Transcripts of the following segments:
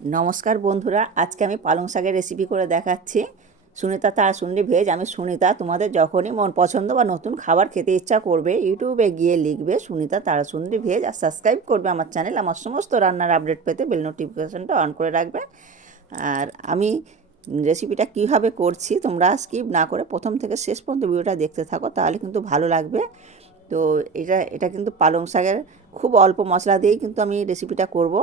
নমস্কার বন্ধুরা, আজকে আমি পালং শাকের রেসিপি করে দেখাচ্ছি। সুনিতা তারাসুন্দরী ভেজ। আমি সুনিতা। তোমাদের যখনই মন পছন্দ বা নতুন খাবার খেতে ইচ্ছা করবে, ইউটিউবে গিয়ে লিখবে সুনিতা তারাসুন্দরী ভেজ আর সাবস্ক্রাইব করবে আমার চ্যানেল। আমার সমস্ত রান্নার আপডেট পেতে বেল নোটিফিকেশনটা অন করে রাখবে। আর আমি রেসিপিটা কীভাবে করছি তোমরা স্কিপ না করে প্রথম থেকে শেষ পর্যন্ত ভিডিওটা দেখতে থাকো, তাহলে কিন্তু ভালো লাগবে। তো এটা কিন্তু পালং শাকের খুব অল্প মশলা দিয়েই কিন্তু আমি রেসিপিটা করব।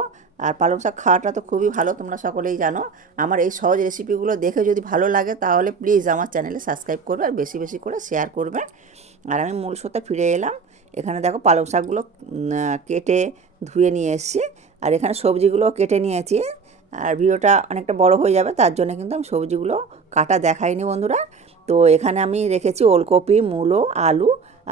আর পালং শাক খাওয়াটা তো খুবই ভালো, তোমরা সকলেই জানো। আমার এই সহজ রেসিপিগুলো দেখে যদি ভালো লাগে তাহলে প্লিজ আমার চ্যানেলে সাবস্ক্রাইব করবে আর বেশি বেশি করে শেয়ার করবে। আর আমি মূল স্রোতে ফিরে এলাম। এখানে দেখো পালং শাকগুলো কেটে ধুয়ে নিয়ে এসেছি। আর এখানে সবজিগুলো কেটে নিয়েছি। আর ভিডিওটা অনেকটা বড় হয়ে যাবে, তার জন্য কিন্তু আমি সবজিগুলো কাটা দেখাইনি বন্ধুরা। তো এখানে আমি রেখেছি ওলকপি, মূলো, আলু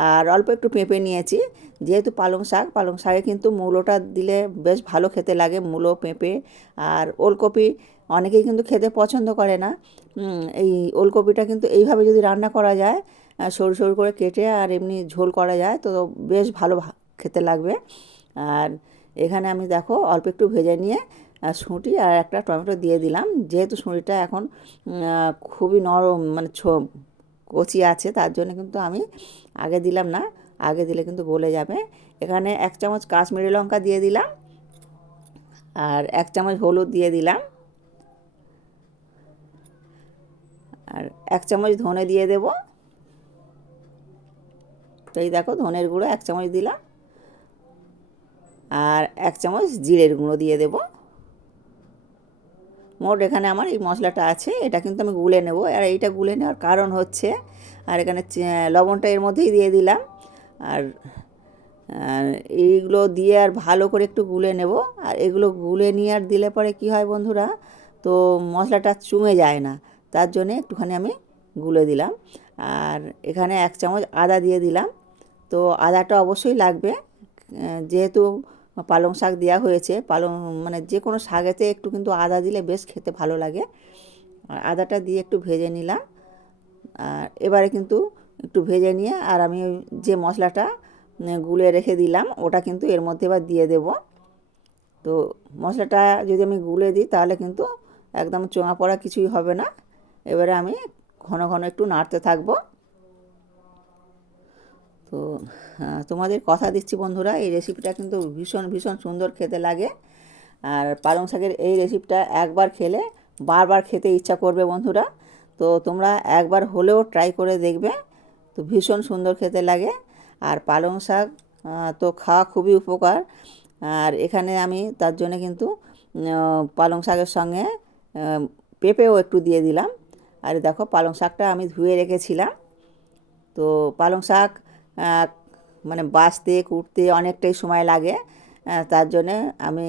আর অল্প একটু পেঁপে নিয়েছি। যেহেতু পালং শাকে কিন্তু মূলোটা দিলে বেশ ভালো খেতে লাগে, মূলো, পেঁপে আর ওলকপি অনেকেই কিন্তু খেতে পছন্দ করে না। এই ওলকপিটা কিন্তু এইভাবে যদি রান্না করা যায়, সরু সরু করে কেটে আর এমনি ঝোল করা যায়, তো বেশ ভালো খেতে লাগবে। আর এখানে আমি দেখো অল্প একটু ভেজে নিয়ে শুঁটি আর একটা টমেটো দিয়ে দিলাম। যেহেতু শুঁটিটা এখন খুবই নরম, মানে কচি আছে, তার জন্য কিন্তু আমি আগে দিলাম না। আগে দিলে কিন্তু গলে যাবে। এখানে 1 চামচ কাশ্মীরি লঙ্কা দিয়ে দিলাম আর 1 চামচ হলুদ দিয়ে দিলাম আর 1 চামচ ধনে দিয়ে দেব। তো এই দেখো ধনের গুঁড়ো 1 চামচ দিলাম আর 1 চামচ জিরের গুঁড়ো দিয়ে দেব। মোট এখানে আমার এই মশলাটা আছে, এটা কিন্তু আমি গুলে নেব। আর এইটা গুলে নেওয়ার কারণ হচ্ছে, আর এখানে লবণটা এর মধ্যেই দিয়ে দিলাম। আর এইগুলো দিয়ে আর ভালো করে একটু গুলে নেব। আর এগুলো গুলে নিয়ে আর দিলে পরে কি হয় বন্ধুরা, তো মশলাটা চুমে যায় না, তার জন্যে একটুখানি আমি গুলে দিলাম। আর এখানে 1 চামচ আদা দিয়ে দিলাম। তো আদাটা অবশ্যই লাগবে, যেহেতু পালং শাক দেওয়া হয়েছে। মানে যে কোনো শাকেতে একটু কিন্তু আদা দিলে বেশ খেতে ভালো লাগে। আর আদাটা দিয়ে একটু ভেজে নিলাম। আর এবারে কিন্তু একটু ভেজে নিয়ে আর আমি যে মশলাটা গুলে রেখে দিলাম ওটা কিন্তু এর মধ্যে এবার দিয়ে দেব। তো মশলাটা যদি আমি গুলে দিই তাহলে কিন্তু একদম চোঙা পড়া কিছুই হবে না। এবারে আমি ঘন ঘন একটু নাড়তে থাকবো। তো তোমাদের কথা দিচ্ছি বন্ধুরা, এই রেসিপিটা কিন্তু ভীষণ ভীষণ সুন্দর খেতে লাগে। আর পালং শাকের এই রেসিপিটা একবার খেলে বারবার খেতে ইচ্ছা করবে বন্ধুরা। তো তোমরা একবার হলেও ট্রাই করে দেখবে, তো ভীষণ সুন্দর খেতে লাগে। আর পালং শাক তো খাওয়া খুবই উপকার। আর এখানে আমি তার জন্য কিন্তু পালং শাকের সঙ্গে পেঁপেও একটু দিয়ে দিলাম। আর দেখো পালং শাকটা আমি ধুয়ে রেখেছিলাম। তো পালং শাক মানে বাছতে কুটতে অনেকটাই সময় লাগে, তার জন্যে আমি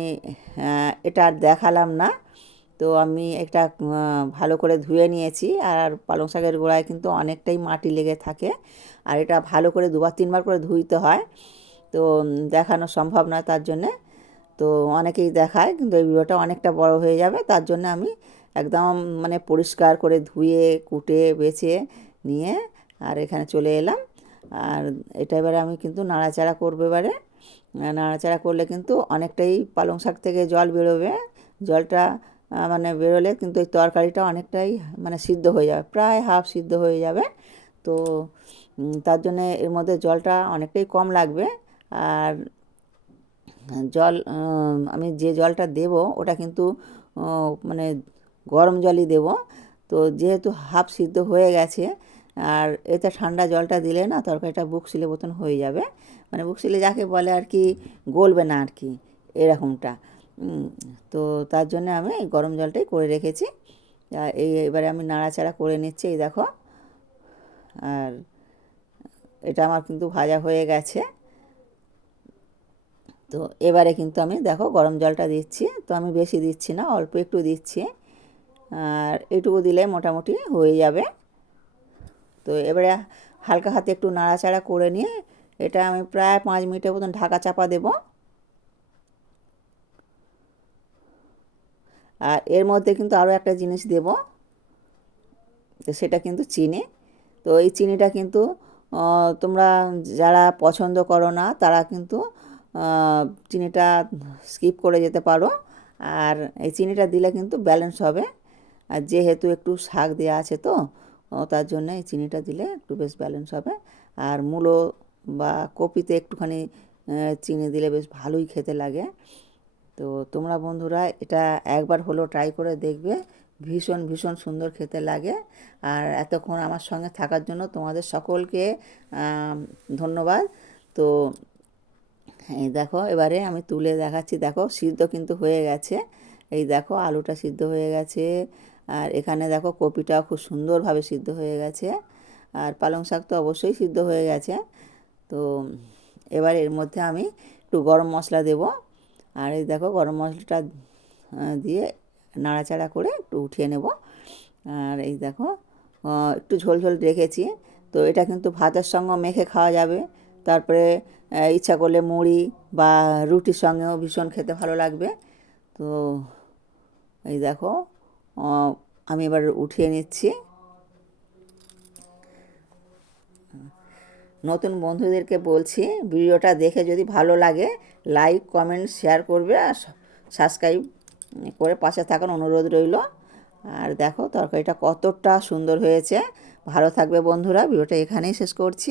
এটা আর দেখালাম না। তো আমি এটা ভালো করে ধুয়ে নিয়েছি। আর পালং শাকের গোড়ায় কিন্তু অনেকটাই মাটি লেগে থাকে, আর এটা ভালো করে 2-3 বার করে ধুইতে হয়। তো দেখানো সম্ভব নয়, তার জন্যে তো অনেকেই দেখায়, কিন্তু এই ভিডিওটা অনেকটা বড় হয়ে যাবে, তার জন্য আমি একদম মানে পরিষ্কার করে ধুয়ে কুটে বেছে নিয়ে আর এখানে চলে এলাম। আর এটা এবারে আমি কিন্তু নাড়াচাড়া করবো। এবারে নাড়াচাড়া করলে কিন্তু অনেকটাই পালং শাক থেকে জল বেরোবে। জলটা মানে বেরোলে কিন্তু এই তরকারিটা অনেকটাই মানে সিদ্ধ হয়ে যাবে, প্রায় হাফ সিদ্ধ হয়ে যাবে। তো তার জন্যে এর মধ্যে জলটা অনেকটাই কম লাগবে। আর জল আমি যে জলটা দেব ওটা কিন্তু মানে গরম জলই দেব। তো যেহেতু হাফ সিদ্ধ হয়ে গেছে, আর এতে ঠান্ডা জলটা দিলে না তরকারিটা বুকশিলে মতন হয়ে যাবে, মানে বুকশিলে যাকে বলে আর কি, গলবে না আর কি, এরকমটা। তো তার জন্য আমি এই গরম জলটাই করে রেখেছি। এবারে আমি নাড়াচাড়া করে নিচ্ছি, এই দেখো। আর এটা আমার কিন্তু ভাজা হয়ে গেছে। তো এবারে কিন্তু আমি দেখো গরম জলটা দিচ্ছি, তো আমি বেশি দিচ্ছি না, অল্প একটু দিচ্ছি। আর এটুকু দিলে মোটামুটি হয়ে যাবে। তো এবারে হালকা হাতে একটু নাড়াচাড়া করে নিয়ে এটা আমি প্রায় 5 মিনিটের মতন ঢাকা চাপা দেব। আর এর মধ্যে কিন্তু আরও একটা জিনিস দেব, তো সেটা কিন্তু চিনি। তো এই চিনিটা কিন্তু তোমরা যারা পছন্দ করো না তারা কিন্তু চিনিটা স্কিপ করে যেতে পারো। আর এই চিনিটা দিলে কিন্তু ব্যালেন্স হবে। আর যেহেতু একটু শাক দেওয়া আছে তো তার জন্য এই চিনিটা দিলে একটু বেশ ব্যালেন্স হবে। আর মূলো বা কপিতে একটুখানি চিনি দিলে বেশ ভালোই খেতে লাগে। তো তোমরা বন্ধুরা এটা একবার হলেও ট্রাই করে দেখবে, ভীষণ ভীষণ সুন্দর খেতে লাগে। আর এতক্ষণ আমার সঙ্গে থাকার জন্য তোমাদের সকলকে ধন্যবাদ। তো এই দেখো এবারে আমি তুলে দেখাচ্ছি, দেখো সিদ্ধ কিন্তু হয়ে গেছে। এই দেখো আলুটা সিদ্ধ হয়ে গেছে, আর এখানে দেখো কপিটাও খুব সুন্দরভাবে সিদ্ধ হয়ে গেছে, আর পালং শাক তো অবশ্যই সিদ্ধ হয়ে গেছে। তো এবার এর মধ্যে আমি একটু গরম মশলা দেব, আর এই দেখো গরম মশলাটা দিয়ে নাড়াচাড়া করে একটু উঠিয়ে নেব। আর এই দেখো একটু ঝোল ঝোল রেখেছি। তো এটা কিন্তু ভাতের সঙ্গে মেখে খাওয়া যাবে, তারপরে ইচ্ছা করলে মুড়ি বা রুটির সঙ্গেও ভীষণ খেতে ভালো লাগবে। তো এই দেখো আমি এবার উঠিয়ে নিচ্ছি। নতুন বন্ধুদেরকে বলছি, ভিডিওটা দেখে যদি ভালো লাগে লাইক কমেন্ট শেয়ার করবে, আর সাবস্ক্রাইব করে পাশে থাকার অনুরোধ রইল। আর দেখো তরকারিটা কতটা সুন্দর হয়েছে। ভালো থাকবে বন্ধুরা, ভিডিওটা এখানেই শেষ করছি।